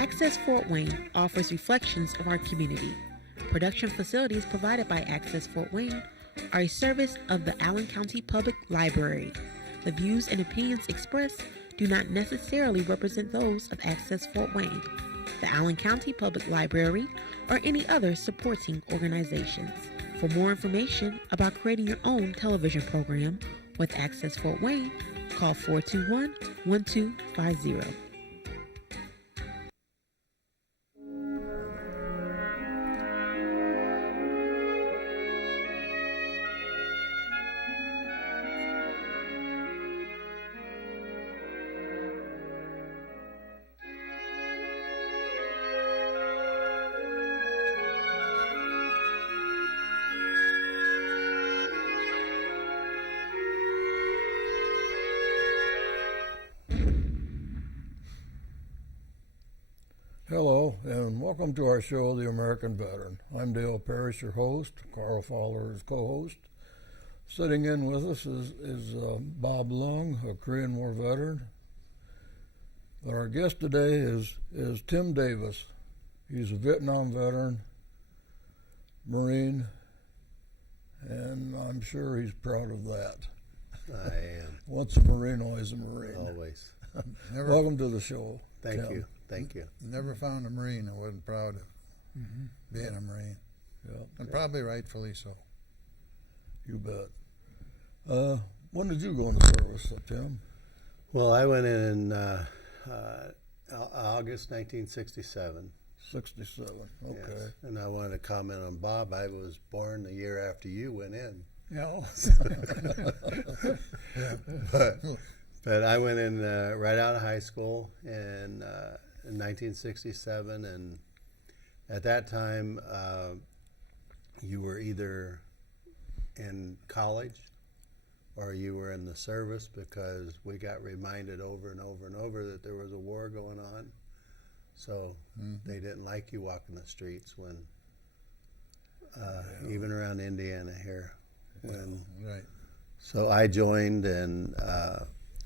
Access Fort Wayne offers reflections of our community. Production facilities provided by Access Fort Wayne are a service of the Allen County Public Library. The views and opinions expressed do not necessarily represent those of Access Fort Wayne, the Allen County Public Library, or any other supporting organizations. For more information about creating your own television program with Access Fort Wayne, call 421-1250. Hello, and welcome to our show, The American Veteran. I'm Dale Parrish, your host. Carl Fowler is co-host. Sitting in with us is Bob Lung, a Korean War veteran. But our guest today is Tim Davis. He's a Vietnam veteran, Marine, and I'm sure he's proud of that. I am. Once a Marine, always a Marine. Always. Welcome to the show. Thank Tim. you. Thank you. Never found a Marine I wasn't proud of being a Marine. Yeah, And probably rightfully so. you bet. When did you go into service, Tim? Well, I went in August 1967. 67. Okay. Yes. And I wanted to comment on Bob. I was born the year after you went in. Yeah. But I went in right out of high school in 1967, and at that time you were either in college or you were in the service, because we got reminded over and over and over that there was a war going on. So they didn't like you walking the streets when, even around Indiana here. When, Right. so I joined, and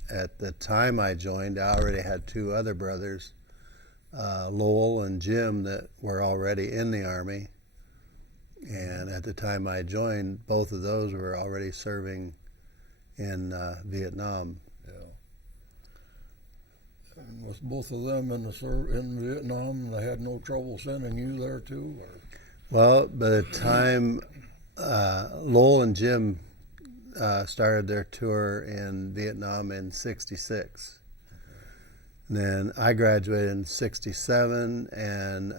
at the time I joined, I already had two other brothers, Lowell and Jim, that were already in the Army. And at the time I joined, both of those were already serving in Vietnam. Yeah. And with both of them in Vietnam, they had no trouble sending you there too? Or? Well, by the time Lowell and Jim started their tour in Vietnam in '66. And then I graduated in '67, and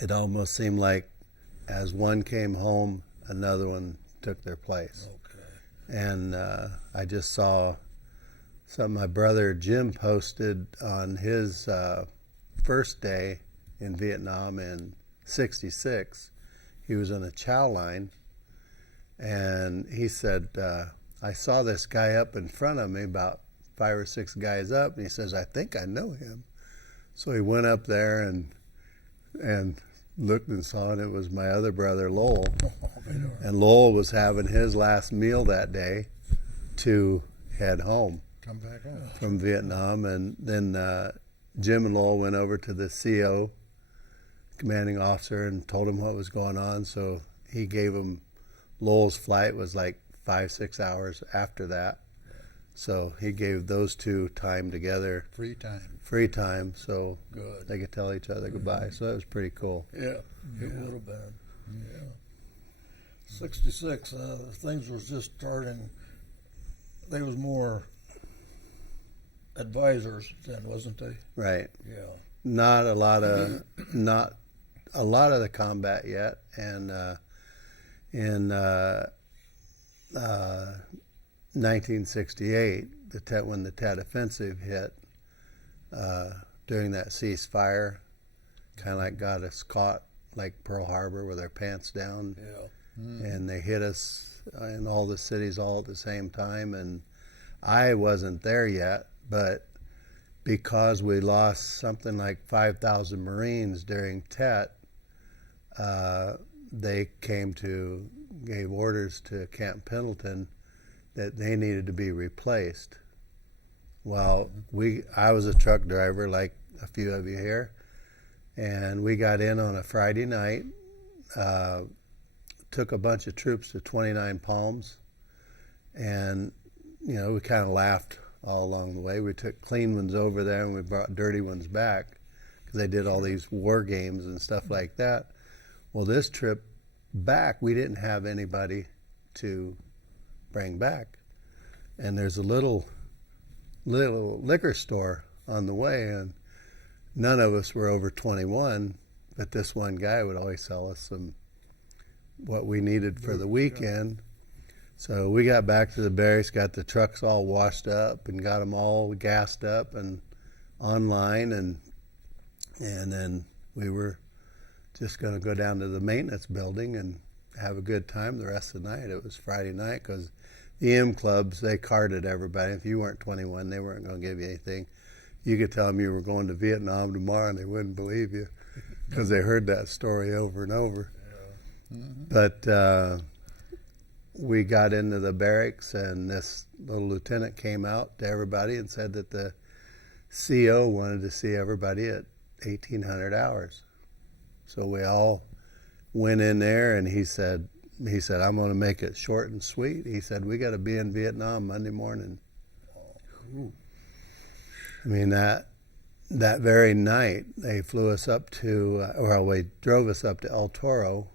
it almost seemed like as one came home, another one took their place. Okay. And I just saw something my brother Jim posted on his first day in Vietnam in '66. He was in a chow line, and he said, I saw this guy up in front of me, about 5 or 6 guys up, and he says, I think I know him. So he went up there and looked and saw, and it was my other brother, Lowell. And Lowell was having his last meal that day to head home Come back home. from Vietnam. And then Jim and Lowell went over to the CO, commanding officer, and told him what was going on. So he gave him, Lowell's flight was like 5-6 hours after that. So he gave those two time together, Free time. so Good. they could tell each other goodbye. So that was pretty cool. Yeah, it would have been. Yeah. 66, things was just starting. They was more advisors then, wasn't they? Right. Yeah. Not a lot of the combat yet, and in 1968, when the Tet Offensive hit, during that ceasefire, kind of like got us caught like Pearl Harbor with our pants down, Yeah. and they hit us in all the cities all at the same time. And I wasn't there yet, but because we lost something like 5,000 Marines during Tet, they gave orders to Camp Pendleton that they needed to be replaced. Well, I was a truck driver like a few of you here. And we got in on a Friday night, took a bunch of troops to 29 Palms, and we kind of laughed all along the way. We took clean ones over there and we brought dirty ones back because they did all these war games and stuff like that. Well, this trip back, we didn't have anybody to bring back. And there's a little liquor store on the way, and none of us were over 21, but this one guy would always sell us what we needed for the weekend. So we got back to the barracks, got the trucks all washed up and got them all gassed up and online, and then we were just going to go down to the maintenance building and have a good time the rest of the night. It was Friday night because the M clubs, they carded everybody. If you weren't 21, they weren't going to give you anything. You could tell them you were going to Vietnam tomorrow and they wouldn't believe you because they heard that story over and over. Yeah. Mm-hmm. But we got into the barracks, and this little lieutenant came out to everybody and said that the CO wanted to see everybody at 1,800 hours. So we all went in there, and he said, I'm going to make it short and sweet. He said, we got to be in Vietnam Monday morning. I mean, that very night, they flew us up to, they drove us up to El Toro.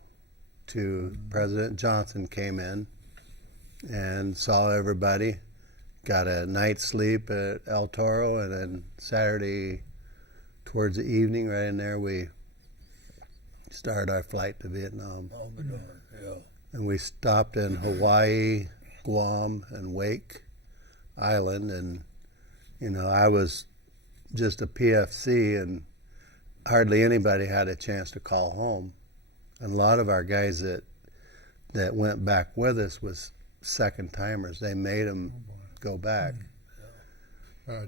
President Johnson came in and saw everybody, got a night's sleep at El Toro, and then Saturday towards the evening, right in there, we started our flight to Vietnam. Oh, my darn, yeah. And we stopped in Hawaii, Guam, and Wake Island, and I was just a PFC, and hardly anybody had a chance to call home. And a lot of our guys that went back with us was second timers. They made them go back.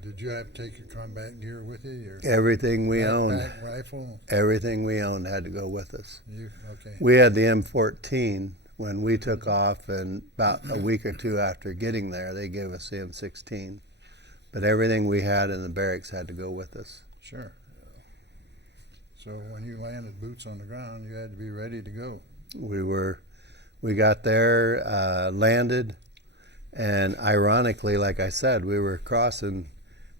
Did you have to take your combat gear with you? Your everything we owned, rifle? Everything we owned had to go with us. Okay. We had the M14 when we took off, and about a week or two after getting there, they gave us the M16. But everything we had in the barracks had to go with us. Sure. So when you landed boots on the ground, you had to be ready to go. We got there, landed, and ironically, like I said, we were crossing,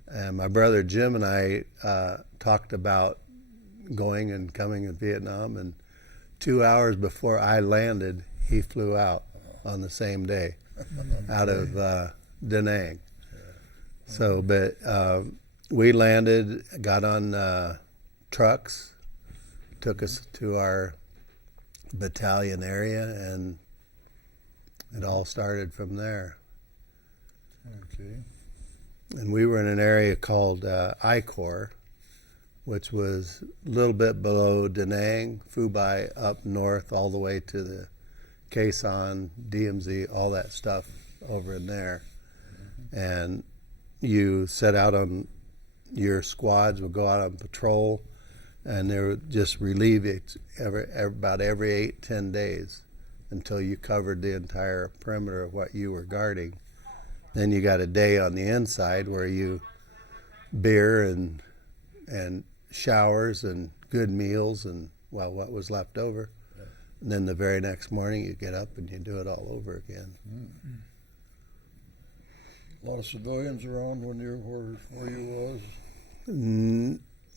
and my brother Jim and I talked about going and coming in Vietnam, and 2 hours before I landed, he flew out on the same day out of Da Nang. So, but we landed, got on trucks, took us to our battalion area, and it all started from there. Okay. And we were in an area called I Corps, which was a little bit below Da Nang, Phu Bai, up north all the way to the Khe Sanh, DMZ, all that stuff over in there. Mm-hmm. And you set out on, your squads would go out on patrol, and they would just relieve it about every 8-10 days until you covered the entire perimeter of what you were guarding. Then you got a day on the inside where you beer and showers and good meals and what was left over. Yeah. And then the very next morning you get up and you do it all over again. Mm-hmm. A lot of civilians around when you were where you was.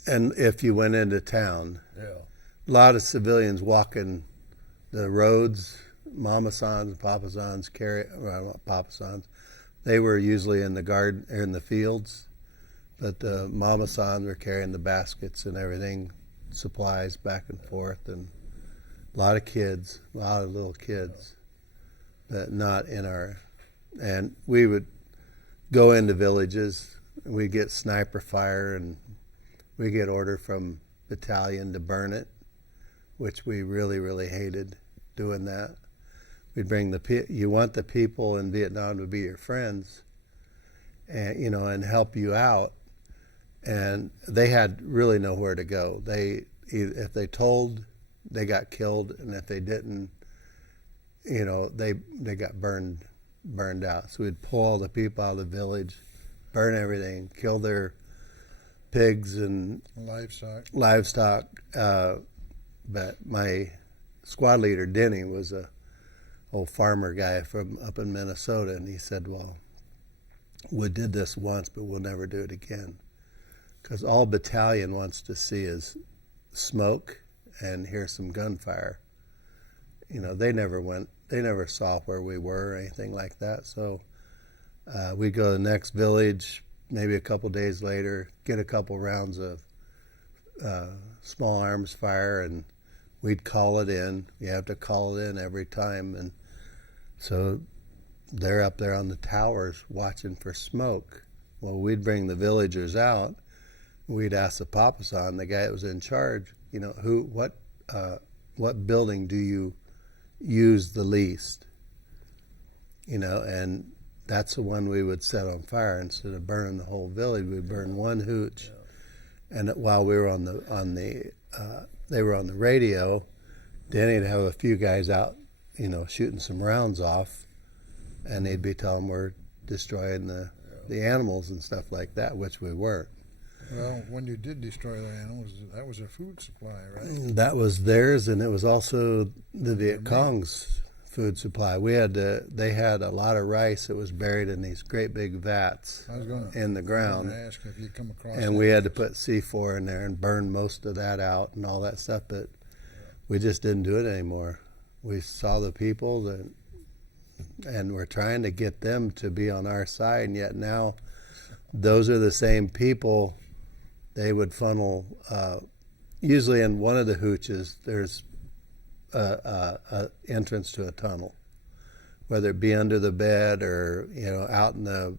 And if you went into town, yeah, a lot of civilians walking the roads, Mama Sans, Papa Sans, not Papa Sans. They were usually in the garden, in the fields, but the Mama Sans were carrying the baskets and everything, supplies back and forth, and a lot of kids, a lot of little kids, but not in our. And we would go into villages, and we'd get sniper fire, and we get order from battalion to burn it, which we really, really hated doing that. We'd bring you want the people in Vietnam to be your friends, and and help you out. And they had really nowhere to go. If they told, they got killed, and if they didn't, they got burned out. So we'd pull all the people out of the village, burn everything, kill their pigs and livestock. But my squad leader, Denny, was a old farmer guy from up in Minnesota, and he said, well, we did this once, but we'll never do it again. Because all battalion wants to see is smoke and hear some gunfire. You know, they never saw where we were or anything like that. So we'd go to the next village, maybe a couple days later, get a couple rounds of small arms fire, and we'd call it in. You have to call it in every time. And so they're up there on the towers watching for smoke. Well, we'd bring the villagers out. We'd ask the Papasan, the guy that was in charge, you know, what building do you use the least? You know, and that's the one we would set on fire. Instead of burning the whole village, we'd burn one hooch. Yeah. And while we were they were on the radio, Danny'd have a few guys out, you know, shooting some rounds off, and they'd be telling them we're destroying the animals and stuff like that, which we weren't. Well, when you did destroy the animals, that was their food supply, right? That was theirs, and it was also the Viet Cong's food supply. They had a lot of rice that was buried in these great big vats in the ground. I was going to ask if you come across and we had to put C4 in there and burn most of that out and all that stuff, but we just didn't do it anymore. We saw the people and we're trying to get them to be on our side, and yet now those are the same people. They would funnel, usually in one of the hooches, there's a entrance to a tunnel, whether it be under the bed or, you know, out in the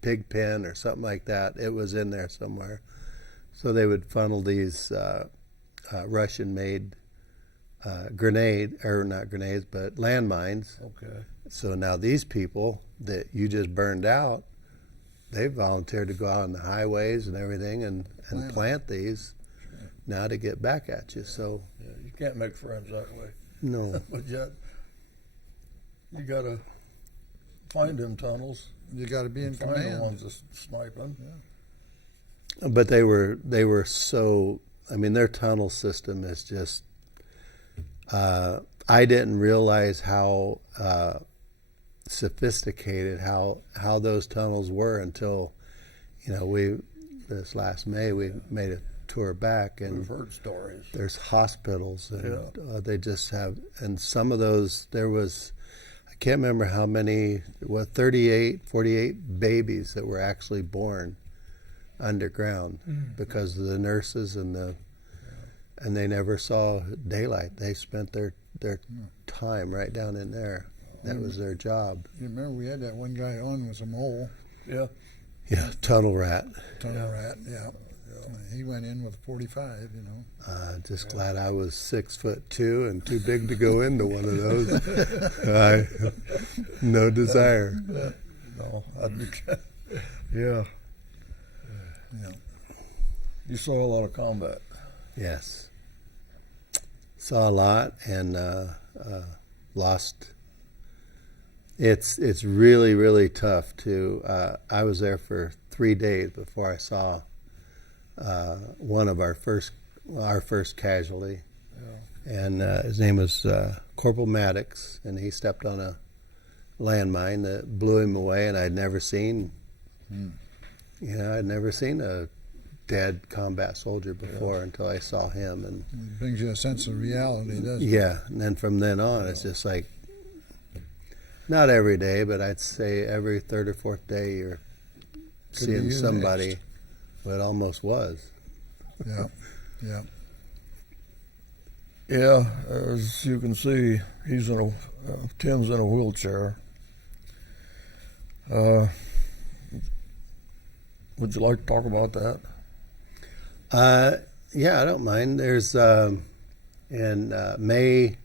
pig pen or something like that. It was in there somewhere. So they would funnel these Russian-made not grenades, but landmines. Okay. So now these people that you just burned out, they volunteered to go out on the highways and everything and plant these now to get back at you. So yeah, you can't make friends that way. no. But yet, you got to find them tunnels. You got to be in Find command. the ones that's sniping. Yeah. But they were so, I mean, their tunnel system is just, I didn't realize how sophisticated how those tunnels were until, you know, this last May we made a tour back, and We've heard stories. there's hospitals, and they just have, and some of those, there was, I can't remember how many, 48 babies that were actually born underground because of the nurses and they never saw daylight. They spent their time right down in there. That was their job. You remember we had that one guy on was a mole. Yeah. Yeah, tunnel rat. Tunnel rat, yeah. He went in with a 45, you know. Just glad I was 6'2" and too big to go into one of those. No desire. No, yeah. Yeah. You saw a lot of combat. Yes. Saw a lot and lost. It's really, really tough to. I was there for 3 days before I saw one of our first casualty, and his name was Corporal Maddox, and he stepped on a landmine that blew him away, and I'd never seen, I'd never seen a dead combat soldier before until I saw him, and It brings you a sense of reality, doesn't it? yeah, and then from then on, it's just like, not every day, but I'd say every third or fourth day you're Could be seeing you somebody. next. Well, it almost was. Yeah, yeah. Yeah, as you can see, Tim's in a wheelchair. Would you like to talk about that? Yeah, I don't mind. There's in May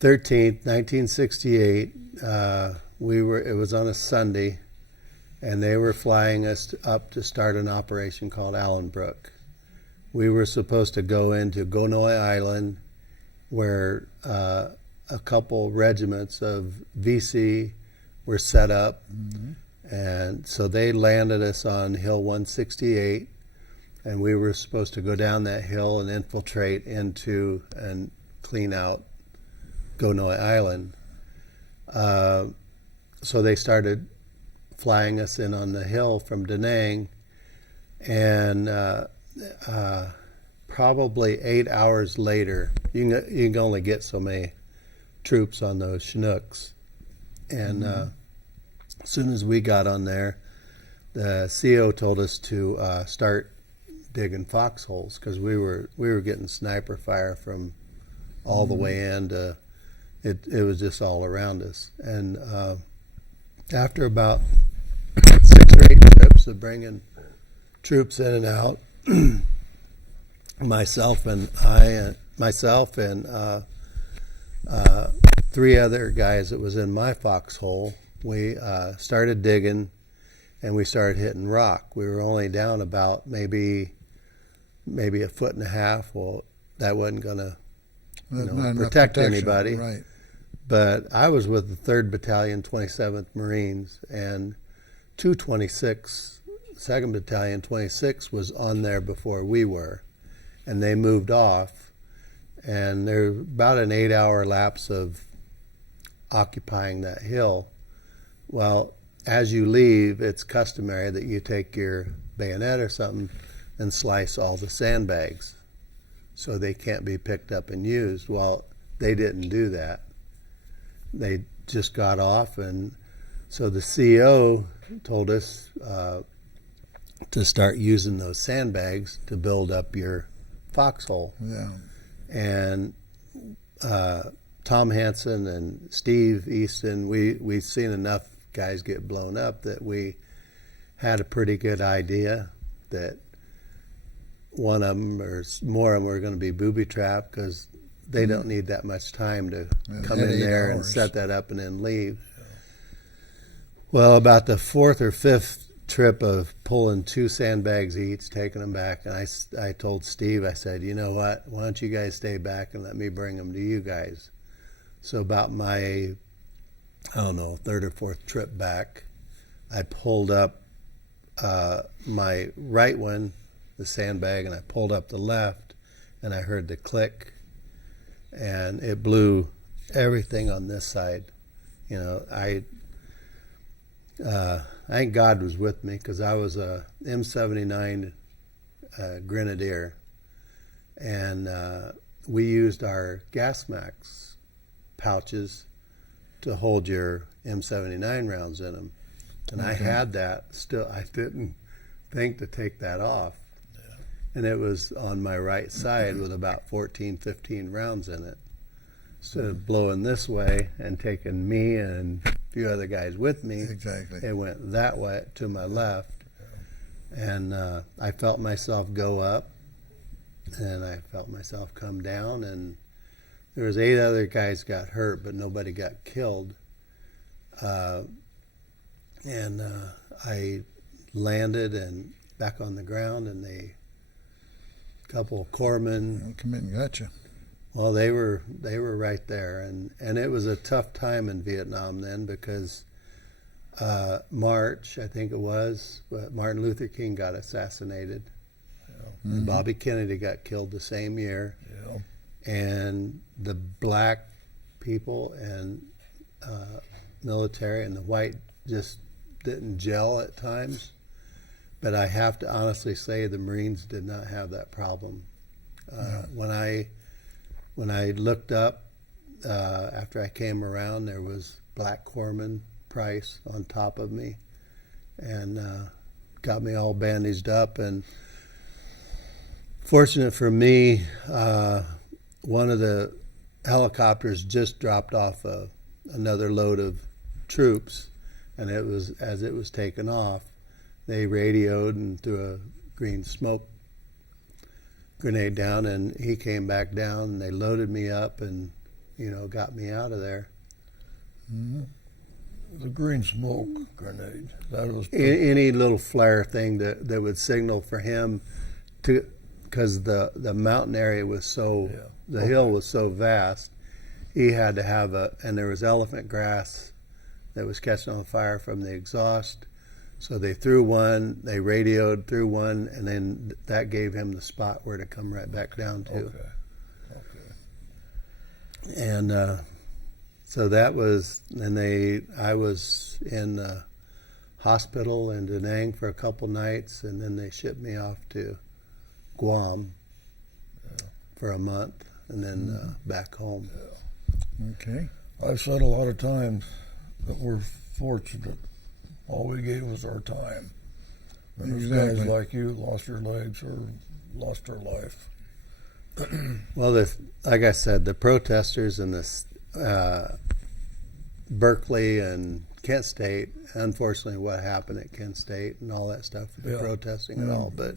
13th, 1968. It was on a Sunday, and they were flying us up to start an operation called Allenbrook. We were supposed to go into Gonoy Island, where a couple regiments of VC were set up, And so they landed us on Hill 168, and we were supposed to go down that hill and infiltrate into and clean out Gonoy Island. So they started flying us in on the hill from Da Nang, and probably 8 hours later, you can only get so many troops on those Chinooks. And as soon as we got on there, the CO told us to start digging foxholes, because we were getting sniper fire from all the way in to it was just all around us. And after about 6 or 8 trips of bringing troops in and out, myself and 3 other guys that was in my foxhole, we started digging, and we started hitting rock. We were only down about maybe 1.5 foot. Well, that wasn't going to protect anybody. Right. But I was with the 3rd Battalion, 27th Marines, and 226, 2nd Battalion, 26 was on there before we were, and they moved off. And there's about an 8-hour lapse of occupying that hill. Well, as you leave, it's customary that you take your bayonet or something and slice all the sandbags so they can't be picked up and used. Well, they didn't do that. They just got off, and so the CO told us to start using those sandbags to build up your foxhole. Yeah. And Tom Hansen and Steve Easton, we've seen enough guys get blown up that we had a pretty good idea that one of them or more of them were going to be booby trapped, because they don't need that much time to come in there and set that up and then leave. Yeah. Well, about the 4th or 5th trip of pulling 2 sandbags each, taking them back, and I told Steve, I said, you know what, why don't you guys stay back and let me bring them to you guys. So about my, 3rd or 4th trip back, I pulled up my right one, the sandbag, and I pulled up the left, and I heard the click, and it blew everything on this side. I think God was with me, because I was a M79 Grenadier, and we used our gas max pouches to hold your M79 rounds in them. And I had that still. I didn't think to take that off. Yeah. And it was on my right side with about 14, 15 rounds in it. Instead of blowing this way and taking me and a few other guys with me, exactly, it went that way to my left. Yeah. And I felt myself go up, and I felt myself come down, and there was 8 other guys got hurt, but nobody got killed. And I landed and back on the ground, and a couple of corpsmen come in and got you. Well, they were right there, and it was a tough time in Vietnam then, because March, I think it was, Martin Luther King got assassinated. Yeah. And Bobby Kennedy got killed the same year. Yeah. And the black people and military and the white just didn't gel at times. But I have to honestly say the Marines did not have that problem. When I looked up after I came around, there was Black Corpsman Price on top of me, and got me all bandaged up. And fortunate for me, one of the helicopters just dropped off another load of troops, and it was as it was taking off, they radioed and threw a green smoke grenade down, and he came back down, and they loaded me up and got me out of there. Mm-hmm. The green smoke grenade, that was any little flare thing that would signal for him to, because the mountain area was so the hill was so vast, he had to have and there was elephant grass that was catching on fire from the exhaust. So they threw one, they radioed through one, and then that gave him the spot where to come right back down to. Okay. And so that was, and I was in the hospital in Da Nang for a couple nights, and then they shipped me off to Guam for a month, and then back home. Okay. I've said a lot of times that we're fortunate. All we gave was our time. And there's guys Exactly. like you lost your legs or lost their life. Well, like I said, the protesters in this Berkeley and Kent State, unfortunately what happened at Kent State and all that stuff, the Yeah. protesting and all, but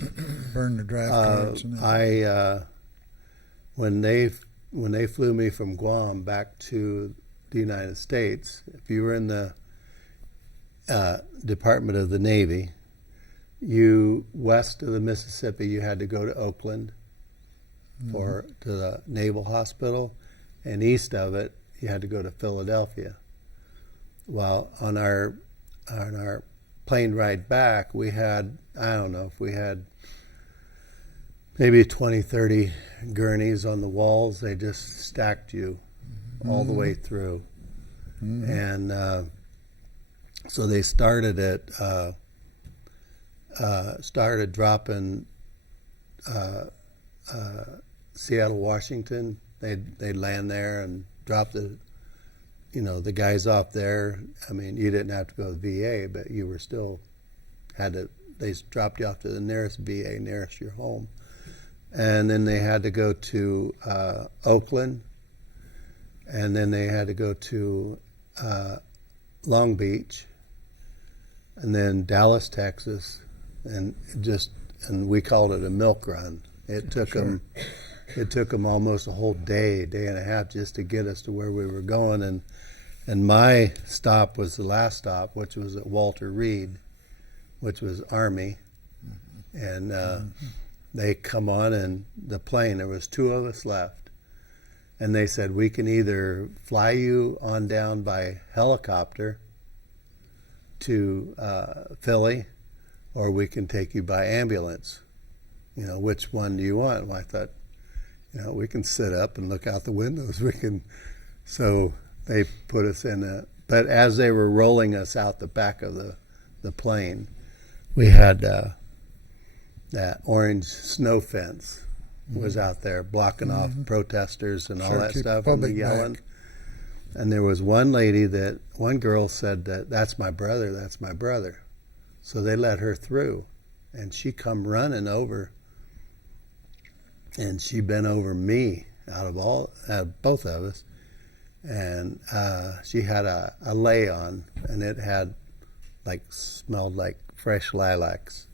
Burn the draft cards. And when they flew me from Guam back to the United States, if you were in the Department of the Navy, you west of the Mississippi, you had to go to Oakland to the Naval Hospital, and east of it, you had to go to Philadelphia. Well, on our plane ride back, we had, I don't know if we had maybe 20, 30 gurneys on the walls. They just stacked you all the way through. And so they started dropping Seattle, Washington. They'd land there and drop the guys off there. I mean, you didn't have to go to the VA, but you were still they dropped you off to the nearest VA, nearest your home. And then they had to go to Oakland, and then they had to go to Long Beach, and then Dallas, Texas, and we called it a milk run. It took them almost a whole day and a half just to get us to where we were going, and my stop was the last stop, which was at Walter Reed, which was Army, and they come on in the plane. There was two of us left, and they said, we can either fly you on down by helicopter to Philly, or we can take you by ambulance. Which one do you want? Well, I thought, we can sit up and look out the windows. So they put us in but as they were rolling us out the back of the plane, we had that orange snow fence was out there blocking off protesters and all that keep stuff, the and the public yelling. back. And there was one girl said that's my brother. So they let her through, and she come running over, and she bent over me out of both of us, and she had a lay on, and it had smelled like fresh lilacs.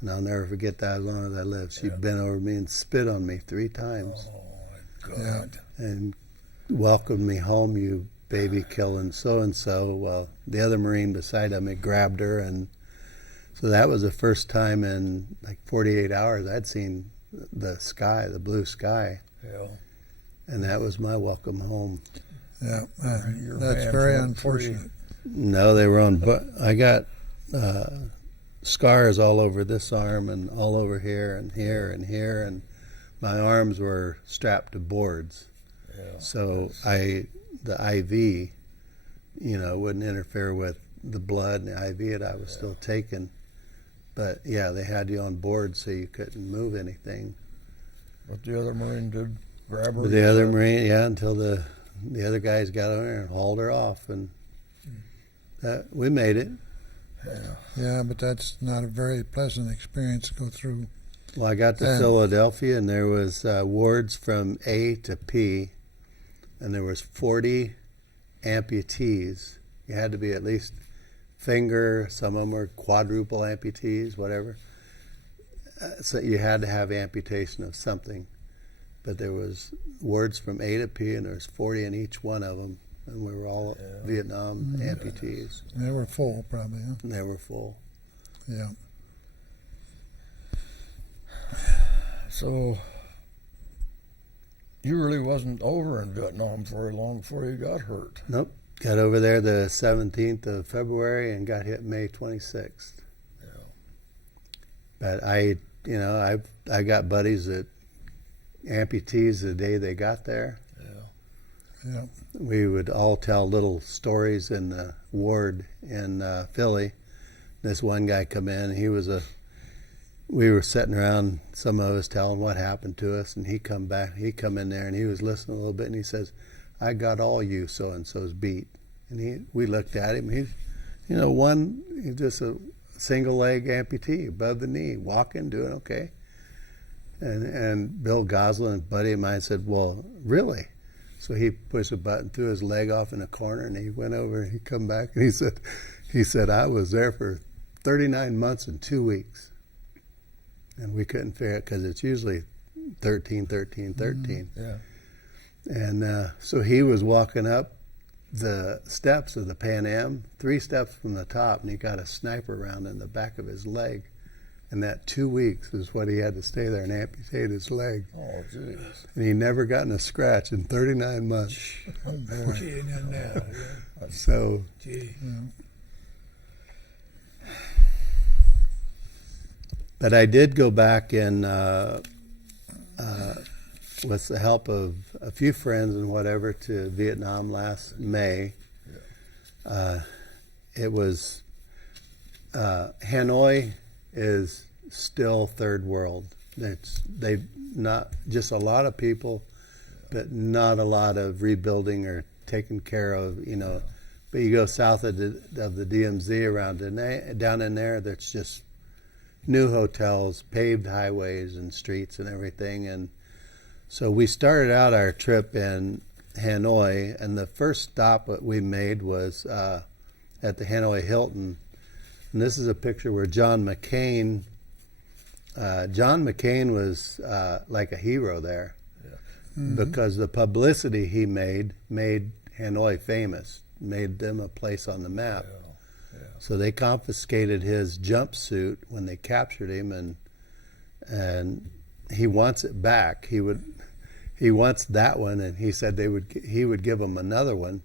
And I'll never forget that as long as I live. She bent over me and spit on me 3 times. Oh, my God. And welcomed me home, you baby killing so-and-so. Well, the other Marine beside me grabbed her, and so that was the first time in 48 hours I'd seen the sky, the blue sky. Yeah. And that was my welcome home. Yeah, Your that's hands very went free. unfortunate. No, they were on, but I got scars all over this arm and all over here and here and here, and my arms were strapped to boards. Yeah. So the IV, wouldn't interfere with the blood and the IV that I was still taking. But yeah, they had you on board so you couldn't move anything. But the other Marine did grab her. But the other Marine, until the other guys got on there and hauled her off, and we made it. Yeah. Yeah, but that's not a very pleasant experience to go through. Well, I got to And- Philadelphia, and there was wards from A to P, and there was 40 amputees. You had to be at least finger, some of them were quadruple amputees, whatever. So you had to have amputation of something. But there was wards from A to P, and there was 40 in each one of them, and we were all Vietnam amputees, They were full, probably, huh? and they were full. Yeah. So you really wasn't over in Vietnam very long before you got hurt. Nope, Got over there the 17th of February and got hit May 26th. Yeah. But I got buddies that amputees the day they got there. Yeah. Yeah. We would all tell little stories in the ward in Philly. This one guy come in. We were sitting around, some of us telling what happened to us, and he come in there and he was listening a little bit, and he says, "I got all you so and so's beat." And we looked at him. He's just a single leg amputee above the knee, walking, doing okay. And Bill Goslin, a buddy of mine, said, "Well, really?" So he pushed a button, threw his leg off in a corner, and he went over and he come back and he said, "I was there for 39 months and 2 weeks." And we couldn't figure it because it's usually 13, 13, 13. Yeah. And so he was walking up the steps of the Pan Am, 3 steps from the top, and he got a sniper round in the back of his leg. And that 2 weeks is what he had to stay there and amputate his leg. Oh, jeez. And he never gotten a scratch in 39 months. Oh, boy. Gee, and then, So, gee. but I did go back and with the help of a few friends and whatever to Vietnam last May. It was Hanoi is still third world. They not just a lot of people, but not a lot of rebuilding or taken care of. But you go south of the DMZ around down in there, that's just new hotels, paved highways and streets and everything. And so we started out our trip in Hanoi, and the first stop that we made was at the Hanoi Hilton. And this is a picture where John McCain was like a hero there, because the publicity he made Hanoi famous, made them a place on the map. So they confiscated his jumpsuit when they captured him, and he wants it back. He wants that one, and he said he would give him another one,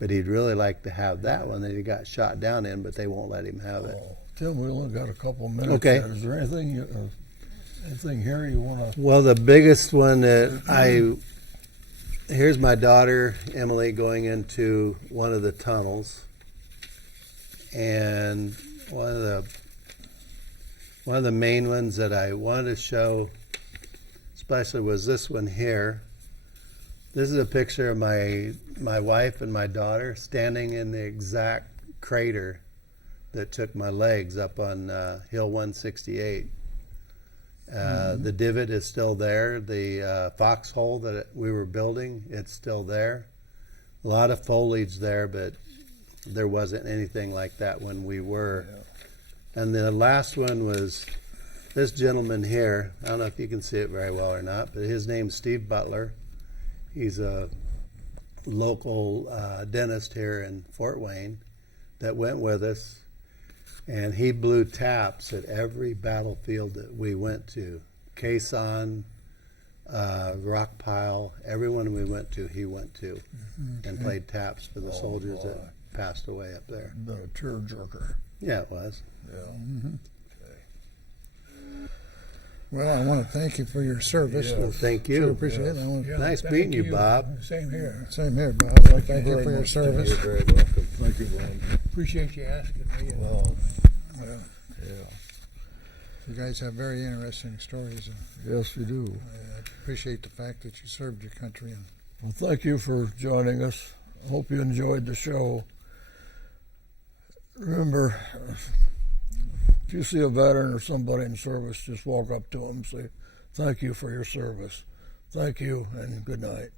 but he'd really like to have that one that he got shot down in, but they won't let him have it. Oh, Tim, we only got a couple minutes. Okay. Is there anything here you want to? Well, the biggest one that here's my daughter Emily going into one of the tunnels, and one of the main ones that I wanted to show especially was this one here. This is a picture of my wife and my daughter standing in the exact crater that took my legs up on Hill 168. The divot is still there. The foxhole that we were building, it's still there. A lot of foliage there, but there wasn't anything like that when we were. Yeah. And the last one was this gentleman here. I don't know if you can see it very well or not, but his name's Steve Butler. He's a local dentist here in Fort Wayne that went with us, and he blew taps at every battlefield that we went to. Quai Son, Rock Pile, everyone we went to, he went to, and played taps for the soldiers that passed away up there. Been a tearjerker. Yeah, it was. Yeah. Well, I want to thank you for your service. Yeah. Well, thank Sure you. appreciate it. I want Yeah, Nice thank meeting you, Bob. Same here. Same here, Bob. I'd like to thank you for your service. You're very welcome. Thank you, Glenn. Appreciate you asking me. Well, Well, yeah. you guys have very interesting stories, and Yes, you do. I appreciate the fact that you served your country. And Well, thank you for joining us. I hope you enjoyed the show. Remember, if you see a veteran or somebody in service, just walk up to them and say, "Thank you for your service." Thank you, and good night.